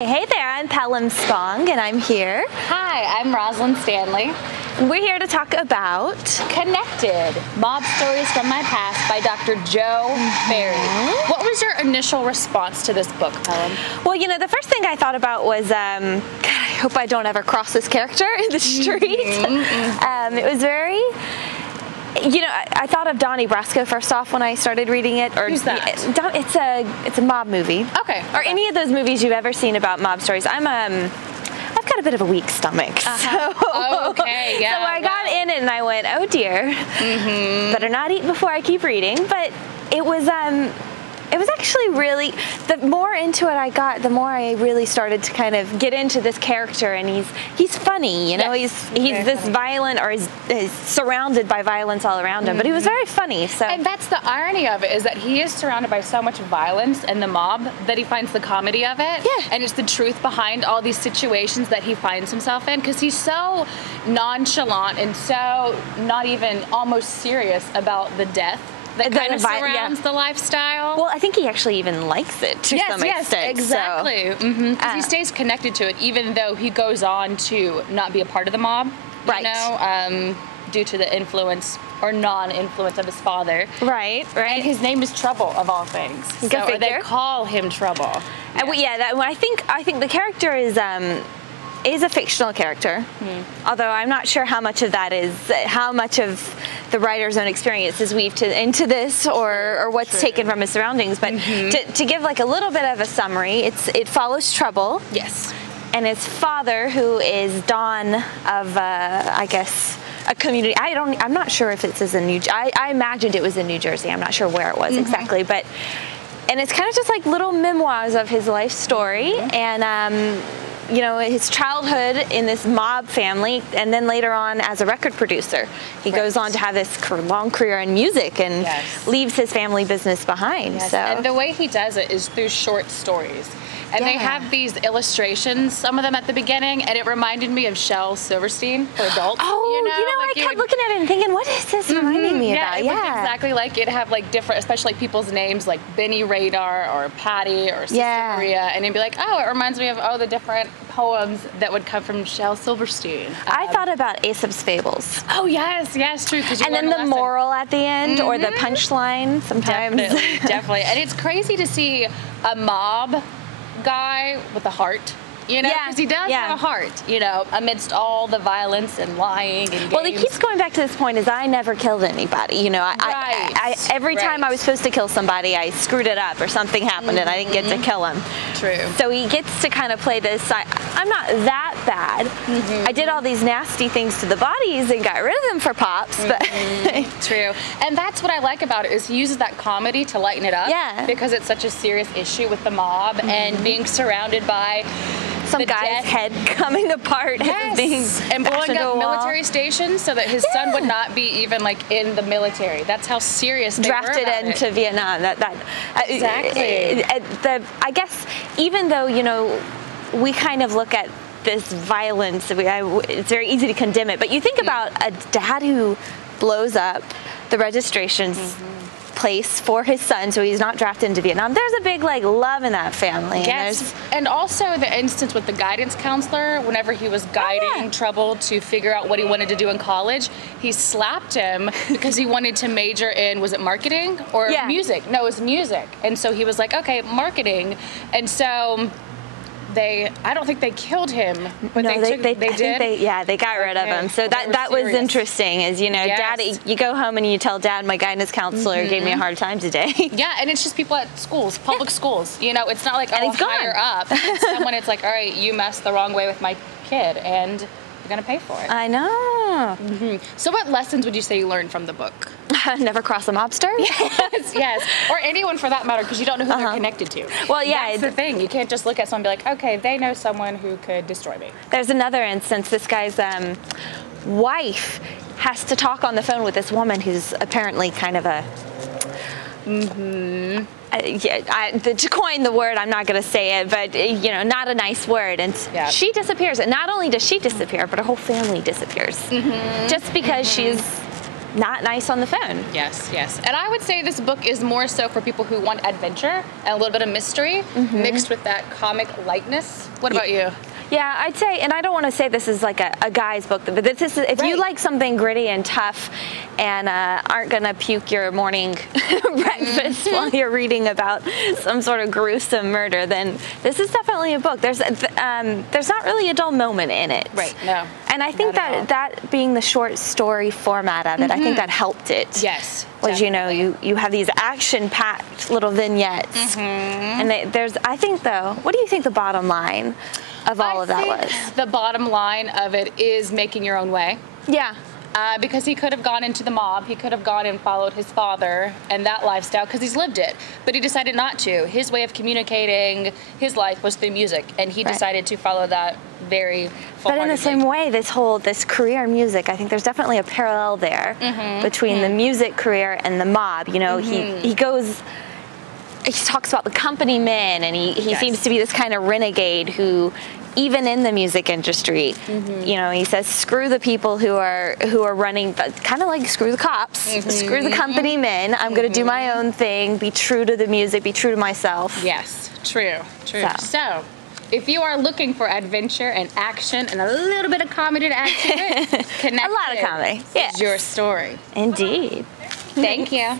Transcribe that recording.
Hey there, I'm Pelham Spong, and I'm here. Hi, I'm Rosalind Stanley. We're here to talk about Connected, Mob Stories from My Past by Dr. Joe Ferry. What was your initial response to this book, Pelham? Well, you know, the first thing I thought about was, God, I hope I don't ever cross this character in the street. It was very... You know, I thought of Donnie Brasco first off when I started reading it. Who's that? It's a mob movie. Okay. Or any of those movies you've ever seen about mob stories. I've got a bit of a weak stomach. So, Oh, okay, yeah. So I got in it and I went, oh dear, better not eat before I keep reading. But it was actually really, the more into it I got, the more I really started to kind of get into this character, and he's funny, you know, Yes, he's this funny. Violent, or is surrounded by violence all around him, but he was very funny. So. And that's the irony of it, is that he is surrounded by so much violence and the mob that he finds the comedy of it. Yeah. And it's the truth behind all these situations that he finds himself in, because he's so nonchalant and so not even almost serious about the death that kind of surrounds the lifestyle. Well, I think he actually even likes it to some extent. Yes, exactly. Because he stays connected to it, even though he goes on to not be a part of the mob. Right. You know, due to the influence or non-influence of his father. Right. And his name is Trouble, of all things. Go So figure. they call him Trouble. And I think the character is a fictional character, although I'm not sure how much of the writer's own experience is weaved into this, or what's taken from his surroundings. But to give like a little bit of a summary, it follows Trouble. Yes. And his father, who is Don of, I guess, a community. I'm not sure if it's in New. I imagined it was in New Jersey. I'm not sure where it was exactly, but. And it's kind of just like little memoirs of his life story, and you know, his childhood in this mob family, and then later on as a record producer. He goes on to have this long career in music and leaves his family business behind. Yes. So. And the way he does it is through short stories. And they have these illustrations, some of them at the beginning, and it reminded me of Shel Silverstein for adults. Oh, I kept looking at it and thinking, what is this reminding me about? It looked exactly like it. Have like different, especially like people's names like Benny Radar or Patty or Sister Maria, and it'd be like, oh, it reminds me of the different poems that would come from Shel Silverstein. I thought about Aesop's Fables. Oh yes, true. And then the moral at the end, or the punchline sometimes. Definitely. And it's crazy to see a mob guy with a heart, you know, because he does have a heart, you know, amidst all the violence and lying and games. Well, he keeps going back to this point, is I never killed anybody, you know. Every time I was supposed to kill somebody, I screwed it up or something happened and I didn't get to kill him. True. So he gets to kind of play this, I'm not that bad. I did all these nasty things to the bodies and got rid of them for pops, but... True. And that's what I like about it, is he uses that comedy to lighten it up. Yeah. Because it's such a serious issue with the mob and being surrounded by some guy's head coming apart and being and blowing up military stations so that his son would not be even like in the military. That's how serious they drafted were about into it. Vietnam. Exactly. I guess even though, you know, we kind of look at this violence, it's very easy to condemn it, but you think about a dad who blows up the registrations place for his son so he's not drafted into Vietnam. There's a big like love in that family. Yes, and also the instance with the guidance counselor, whenever he was guiding Trouble to figure out what he wanted to do in college, he slapped him because he wanted to major in, was it marketing or music? No, it was music. And so he was like, okay, marketing. And so I don't think they killed him, but no, they did. They got rid of him. So that was interesting. Is, you know, Daddy, you go home and you tell Dad, my guidance counselor gave me a hard time today. Yeah, and it's just people at schools, public schools. You know, it's not like higher up. It's someone. It's like, all right, you messed the wrong way with my kid, and you're gonna pay for it. I know. So, what lessons would you say you learned from the book? Never cross a mobster. Yes, or anyone for that matter, because you don't know who they're connected to. Well, yeah, that's the thing. You can't just look at someone and be like, okay, they know someone who could destroy me. There's another instance. This guy's wife has to talk on the phone with this woman who's apparently kind of a. To coin the word, I'm not going to say it, but you know, not a nice word. And she disappears. And not only does she disappear, but her whole family disappears, just because she's not nice on the phone. Yes, yes. And I would say this book is more so for people who want adventure and a little bit of mystery mixed with that comic lightness. What about you? Yeah, I'd say, and I don't want to say this is like a guy's book, but this is, if you like something gritty and tough and aren't going to puke your morning breakfast while you're reading about some sort of gruesome murder, then this is definitely a book. There's not really a dull moment in it. Right, no. And I think that being the short story format of it, I think that helped it. Yes. Was, you know, you have these action-packed little vignettes. And I think, though, what do you think the bottom line of all of that was? The bottom line of it is making your own way. Yeah. Because he could have gone into the mob, he could have gone and followed his father and that lifestyle because he's lived it, but he decided not to. His way of communicating his life was through music, and he decided to follow that very full-heartedly. But in the same way, this career in music, I think there's definitely a parallel there between the music career and the mob. You know, he talks about the company men, and he seems to be this kind of renegade who, even in the music industry, you know, he says, screw the people who are running, kind of like screw the cops, screw the company men. I'm going to do my own thing, be true to the music, be true to myself. Yes, true. So, if you are looking for adventure and action and a little bit of comedy to add to it, Connected a lot of comedy. is your story. Indeed. Thank you.